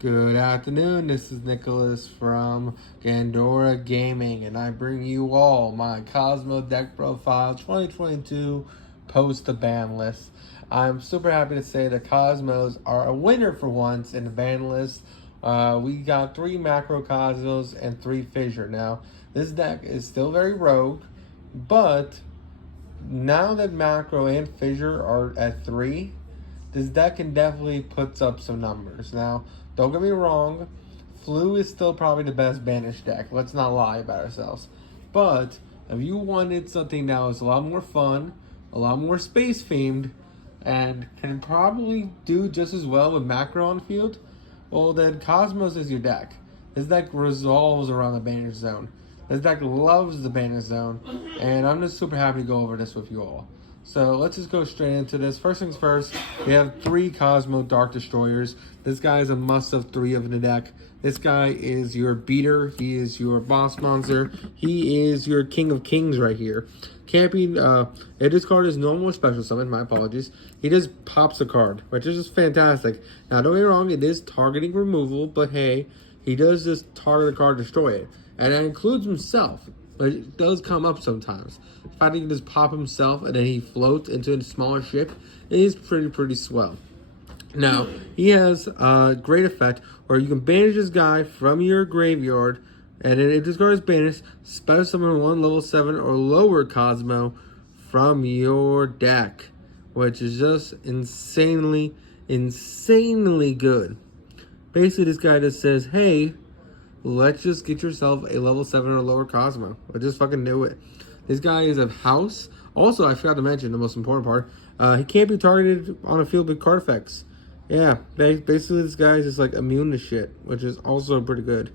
Good afternoon, this is Nicholas from Gandora Gaming, and I bring you all my Kozmo Deck Profile 2022 post the ban list. I'm super happy to say the Cosmos are a winner for once in the ban list. We got 3 Macro Cosmos and 3 Fissure. Now, this deck is still very rogue, but now that Macro and Fissure are at 3, this deck can definitely put up some numbers. Now, don't get me wrong, Flu is still probably the best banished deck. Let's not lie about ourselves. But if you wanted something that was a lot more fun, a lot more space themed, and can probably do just as well with Macro on field, well then Cosmos is your deck. This deck resolves around the banished zone. This deck loves the banished zone, and I'm just super happy to go over this with you all. So let's just go straight into this. First things first, we have 3 Kozmo Dark Destroyers. This guy is a must of 3 of the deck. This guy is your beater. He is your boss monster. He is your King of Kings right here. Camping, this card is normal special summon, my apologies. He just pops a card, which is just fantastic. Now don't get me wrong, it is targeting removal, but hey, he does just target a card, destroy it. And that includes himself. But it does come up sometimes. The fact that he can just pop himself and then he floats into a smaller ship, it is pretty swell. Now, he has a great effect where you can banish this guy from your graveyard, and then if this card is banished, special summon 1 level 7 or lower Kozmo from your deck, which is just insanely good. Basically, this guy just says, hey, let's just get yourself a level 7 or lower Kozmo. Let's just fucking do it. This guy is a house. Also, I forgot to mention the most important part. He can't be targeted on a field with card effects. Yeah, basically this guy is just like immune to shit, which is also pretty good.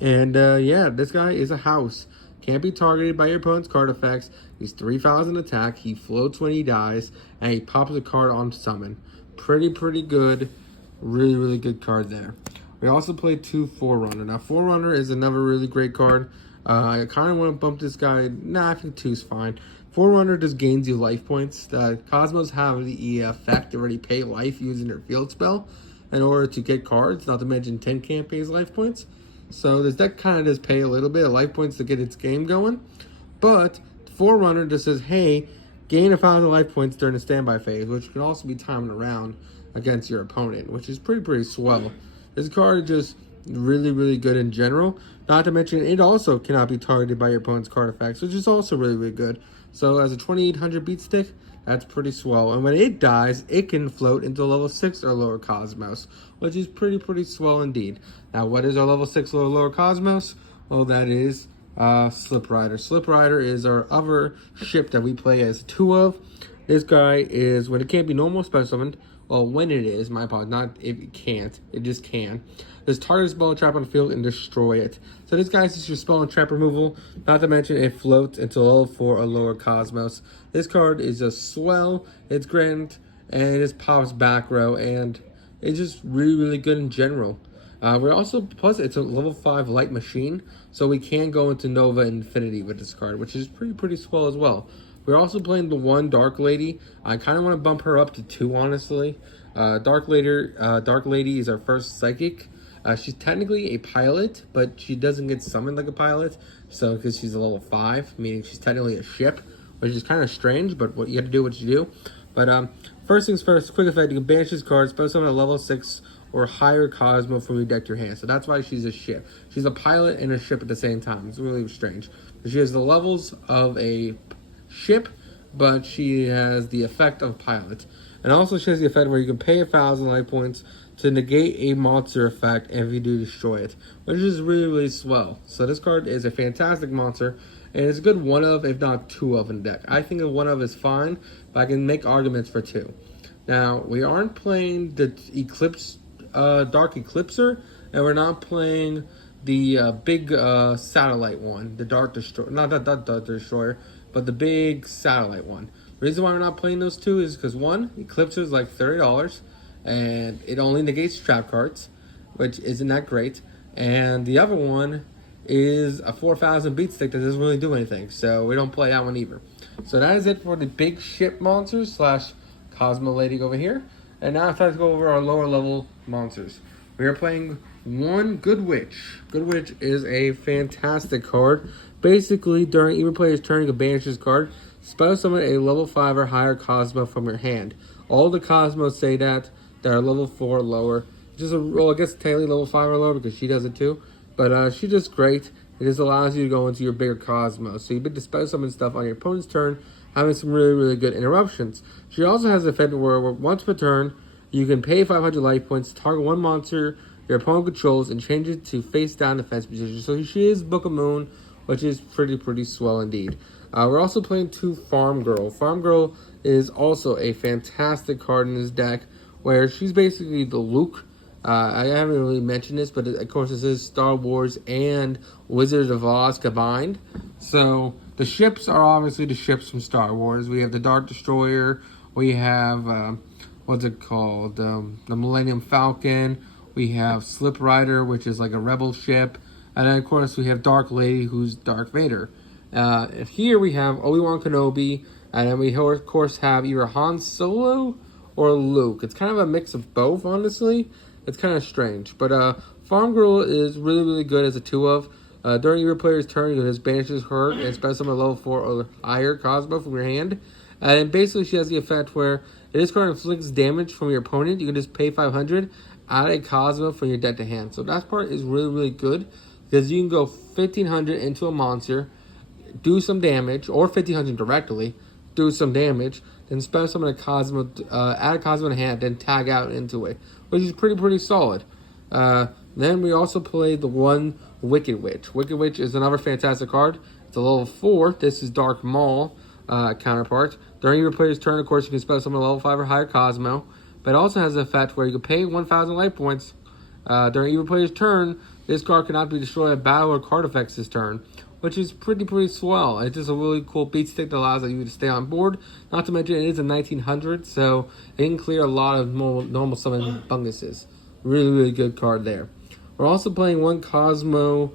And yeah, this guy is a house. Can't be targeted by your opponent's card effects. He's 3,000 attack. He floats when he dies, and he pops a card on summon. Pretty good. Really good card there. We also play 2 Forerunner. Now, Forerunner is another really great card. I kind of want to bump this guy. Nah, I think 2's fine. Forerunner just gains you life points. Cosmos have the effect to already pay life using their field spell in order to get cards. Not to mention 10 can't pay life points. So this deck kind of does pay a little bit of life points to get its game going. But Forerunner just says, hey, gain 1,000 life points during the standby phase, which can also be timed around against your opponent, which is pretty swell. This card is just really good in general. Not to mention, it also cannot be targeted by your opponent's card effects, which is also really good. So as a 2800 beat stick, that's pretty swell. And when it dies, it can float into a level 6 or lower Cosmos, which is pretty swell indeed. Now, what is our level 6 or lower Cosmos? Well, that is Slip Rider. Slip Rider is our other ship that we play as 2 of. This guy is, when it can't be normal special summoned, well, when it is, my apologies, not if it can't, it just can. This target spell and trap on the field and destroy it. So this guy's just your spell and trap removal. Not to mention it floats into level 4 or lower Cosmos. This card is just swell, it's grand, and it just pops back row, and it's just really good in general. We're also, plus it's a level 5 light machine, so we can go into Nova Infinity with this card, which is pretty swell as well. We're also playing the 1 Dark Lady. I kind of want to bump her up to 2, honestly. Dark Lady is our first psychic. She's technically a pilot, but she doesn't get summoned like a pilot. So, because she's a level 5, meaning she's technically a ship, which is kind of strange, but what you have to do what you do. But first things first, quick effect, you can banish this card, special summon a level 6 or higher Cosmo from your deck to your hand. So that's why she's a ship. She's a pilot and a ship at the same time. It's really strange. She has the levels of a ship, but she has the effect of pilot. And also she has the effect where you can pay 1,000 life points to negate a monster effect if you do destroy it, which is really swell. So this card is a fantastic monster, and it's a good 1 of, if not 2 of in the deck. I think a 1 of is fine, but I can make arguments for 2. Now, we aren't playing the Eclipse, Dark Eclipser, and we're not playing the big satellite one, the Dark Destroyer, not that Dark Destroyer, but the big satellite one. The reason why we're not playing those 2 is because 1, Eclipser is like $30, and it only negates trap cards, which isn't that great. And the other one is a 4,000 beat stick that doesn't really do anything, so we don't play that one either. So that is it for the big ship monsters slash Cosmo Lady over here. And now it's time to go over our lower level monsters. We We are playing one Good Witch. Good Witch is a fantastic card. Basically, during either player's turn, you can banish this card. Special summon a level 5 or higher Kozmo from your hand. All the Cosmos say that are level 4 or lower. Just well, I guess Taylor level 5 or lower because she does it too. But she's just great. It just allows you to go into your bigger Cosmos. So you can special summon stuff on your opponent's turn, having some really good interruptions. She also has an effect where once per turn, you can pay 500 life points, target one monster your opponent controls, and change it to face down defense position. So she is Book of Moon, which is pretty swell indeed. We're also playing 2 Farm Girl. Farm Girl is also a fantastic card in this deck, where she's basically the Luke. I haven't really mentioned this, but of course this is Star Wars and Wizards of Oz combined. So the ships are obviously the ships from Star Wars. We have the Dark Destroyer. We have what's it called? The Millennium Falcon. We have Slip Rider, which is like a rebel ship. And then, of course, we have Dark Lady, who's Darth Vader. Here we have Obi-Wan Kenobi. And then we, of course, have either Han Solo or Luke. It's kind of a mix of both, honestly. It's kind of strange. But Farm Girl is really good as a 2-of. During your player's turn, you can just banishes her and spend some level 4 or higher Kozmo from your hand. And basically, she has the effect where if this card inflicts damage from your opponent, you can just pay 500, add a Kozmo from your deck to hand. So that part is really good because you can go 1,500 into a monster, do some damage, or 1,500 directly, do some damage, then spend some of the Kozmo, add a Kozmo to hand, then tag out into it, which is pretty solid. Then we also play the 1 Wicked Witch. Wicked Witch is another fantastic card. It's a level 4. This is Dark Maul counterpart. During your player's turn, of course, you can spell summon a level 5 or higher Kozmo. But it also has an effect where you can pay 1,000 life points. During your player's turn, this card cannot be destroyed at battle or card effects this turn, which is pretty swell. It's just a really cool beat stick that allows you to stay on board. Not to mention, it is a 1900, so it can clear a lot of normal summon bunguses. Really good card there. We're also playing 1 Kozmo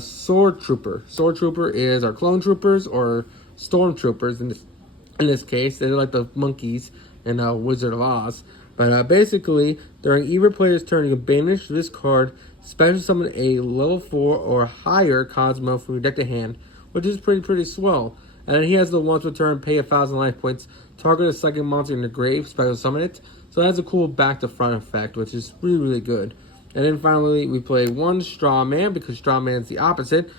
Sword Trooper. Sword Trooper is our clone troopers or stormtroopers in this case. They're like the monkeys in Wizard of Oz. But basically, during either player's turn, you can banish this card, special summon a level 4 or higher Kozmo from your deck to hand, which is pretty swell. And then he has the once per turn, pay 1,000 life points, target a second monster in the grave, special summon it. So it has a cool back to front effect, which is really good. And then finally, we play 1 Straw Man, because Straw Man's the opposite.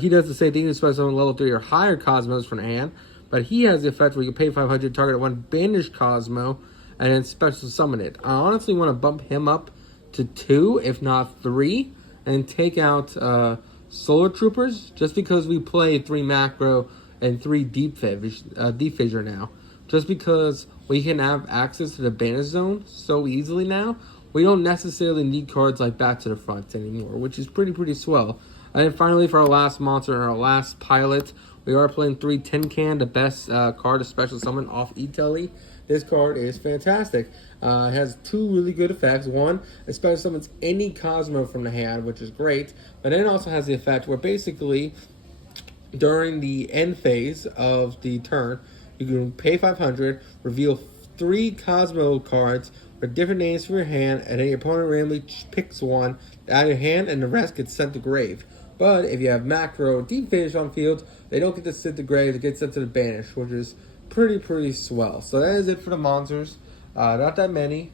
He does the same thing, he special summon level 3 or higher Cosmos from the hand. But he has the effect where you can pay 500, target 1 banished Kozmo, and then special summon it. I honestly want to bump him up to 2, if not 3, and take out Solar Troopers, just because we play 3 Macro and 3 Deep Fissure now. Just because we can have access to the Banish Zone so easily now, we don't necessarily need cards like Back to the Front anymore, which is pretty swell. And then finally, for our last monster and our last pilot, we are playing 3 Tin Can, the best card to special summon off E-Telly. This card is fantastic. It has 2 really good effects. One, it special summons any Kozmo from the hand, which is great. But then it also has the effect where basically, during the end phase of the turn, you can pay 500, reveal 3 Kozmo cards with different names from your hand, and then your opponent randomly picks one out of your hand, and the rest gets sent to grave. But if you have Macro Deep Fissure on field, they don't get to sit to grave, they get sent to the banish, which is pretty swell. So that is it for the monsters. Not that many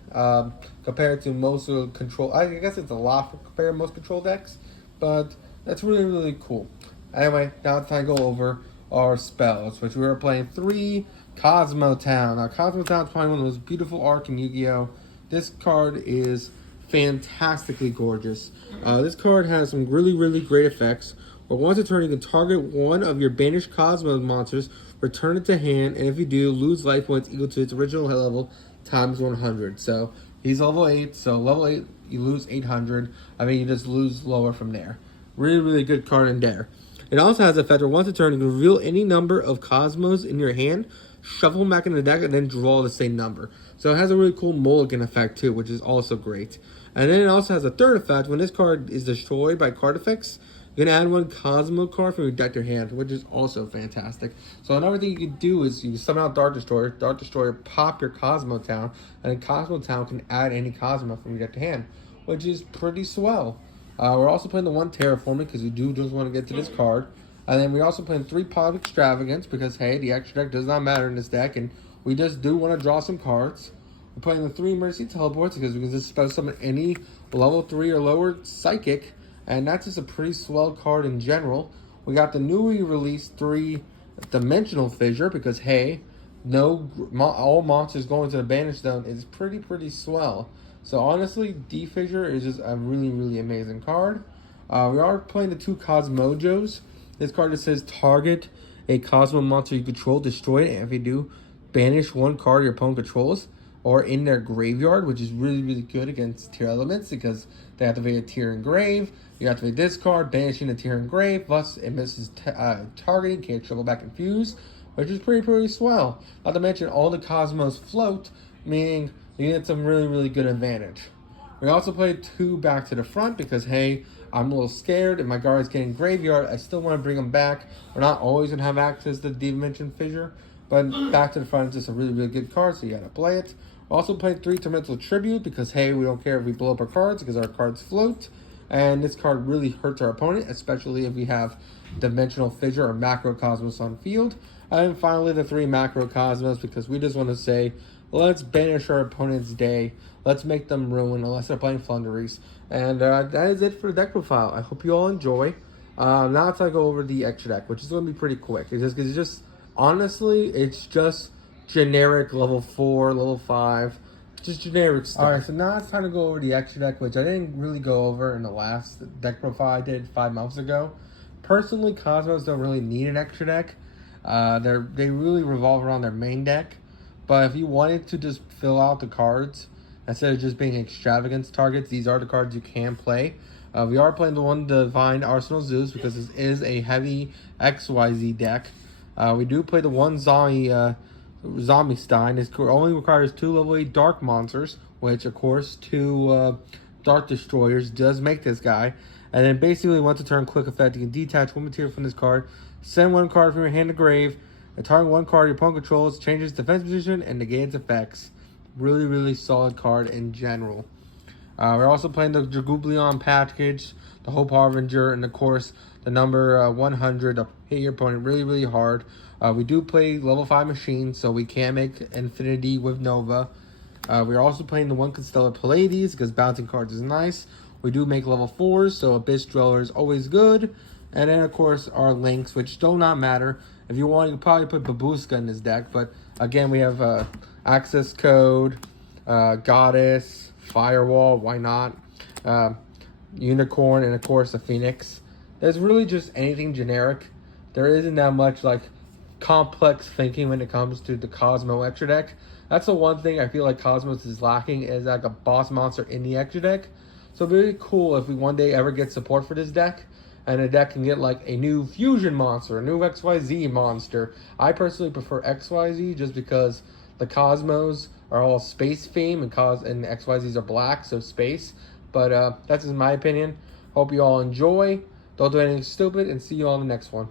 compared to most of the control. I guess it's a lot compared to most control decks, but that's really cool. Anyway, now it's time to go over our spells, which we are playing 3 Kozmo Town. Now, Kozmo Town is probably one of the most beautiful arcs in Yu-Gi-Oh! This card is fantastically gorgeous. This card has some really great effects. But once a turn, you can target one of your banished Kozmo monsters, return it to hand, and if you do, lose life points equal to its original level times 100. So he's level 8, so level 8, you lose 800. I mean, you just lose lower from there. Really good card in there. It also has a effect where once a turn, you can reveal any number of Cosmos in your hand, shuffle them back in the deck, and then draw the same number. So it has a really cool mulligan effect too, which is also great. And then it also has a third effect. When this card is destroyed by card effects, you can add 1 Kozmo card from your deck to your hand, which is also fantastic. So another thing you can do is you summon out Dark Destroyer, pop your Kozmo Town, and then Kozmo Town can add any Kozmo from your deck to hand. which is pretty swell. We're also playing the one Terraforming because we do just want to get to this card. And then we're also playing 3 Pot of Extravagance because, hey, the extra deck does not matter in this deck, and we just do want to draw some cards. We're playing the 3 Emergency Teleports because we can just special summon any level 3 or lower Psychic, and that's just a pretty swell card in general. We got the newly released 3 Dimensional Fissure because, hey, all monsters going to the Banish Zone is pretty swell. So honestly, D-Fissure is just a really amazing card. We are playing the 2 Cosmojos. This card just says target a Kozmo monster you control, destroy it, and if you do, banish 1 card your opponent controls or in their graveyard, which is really good against tier elements because they activate a tier in grave. You activate this card, banishing a tier in grave, thus it misses targeting, can't travel back and fuse, which is pretty swell. Not to mention all the Cosmos float, meaning you get some really good advantage. We also played 2 back to the front because, hey, I'm a little scared. If my guard's getting graveyard, I still want to bring them back. We're not always going to have access to Dimension Fissure, but back to the front is just a really good card, so you got to play it. We also played 3 Tormental Tribute because, hey, we don't care if we blow up our cards because our cards float. And this card really hurts our opponent, especially if we have Dimensional Fissure or Macro Cosmos on field. And then finally, the 3 Macro Cosmos because we just want to say, let's banish our opponent's day. Let's make them ruin unless they're playing Flunderies. And that is it for the deck profile. I hope you all enjoy. Now let's go over the extra deck, which is going to be pretty quick. It's just honestly, it's just generic level 4, level 5, just generic stuff. Alright, so now it's time to go over the extra deck, which I didn't really go over in the last deck profile I did 5 months ago. Personally, Cosmos don't really need an extra deck. They really revolve around their main deck. But if you wanted to just fill out the cards, instead of just being extravagance targets, these are the cards you can play. We are playing the 1 Divine Arsenal Zeus because this is a heavy XYZ deck. We do play the 1 Zombie Stein. This only requires 2 level 8 Dark Monsters, which of course 2 Dark Destroyers does make this guy. And then basically once a turn quick effect, you can detach 1 material from this card, send 1 card from your hand to grave, and target 1 card your opponent controls, changes defense position, and negates effects. Really solid card in general. We're also playing the Dragoblion package, the Hope Harbinger, and of course the number 100 to hit your opponent really hard. We do play level 5 machines, so we can make Infinity with Nova. We're also playing the 1 Constellar Pallades because bouncing cards is nice. We do make level 4s, so Abyss Dweller is always good. And then of course our links, which do not matter. If you want, you can probably put Babushka in this deck, but again we have Access Code, Goddess, Firewall, why not? Unicorn, and of course the Phoenix. There's really just anything generic. There isn't that much like complex thinking when it comes to the Kozmo extra deck. That's the one thing I feel like Cosmos is lacking, is like a boss monster in the extra deck. So it'd be really cool if we one day ever get support for this deck, and the deck can get like a new fusion monster, a new XYZ monster. I personally prefer XYZ just because the Cosmos are all space theme and XYZs are black, so space. But that's just my opinion. Hope you all enjoy. Don't do anything stupid, and see you on the next one.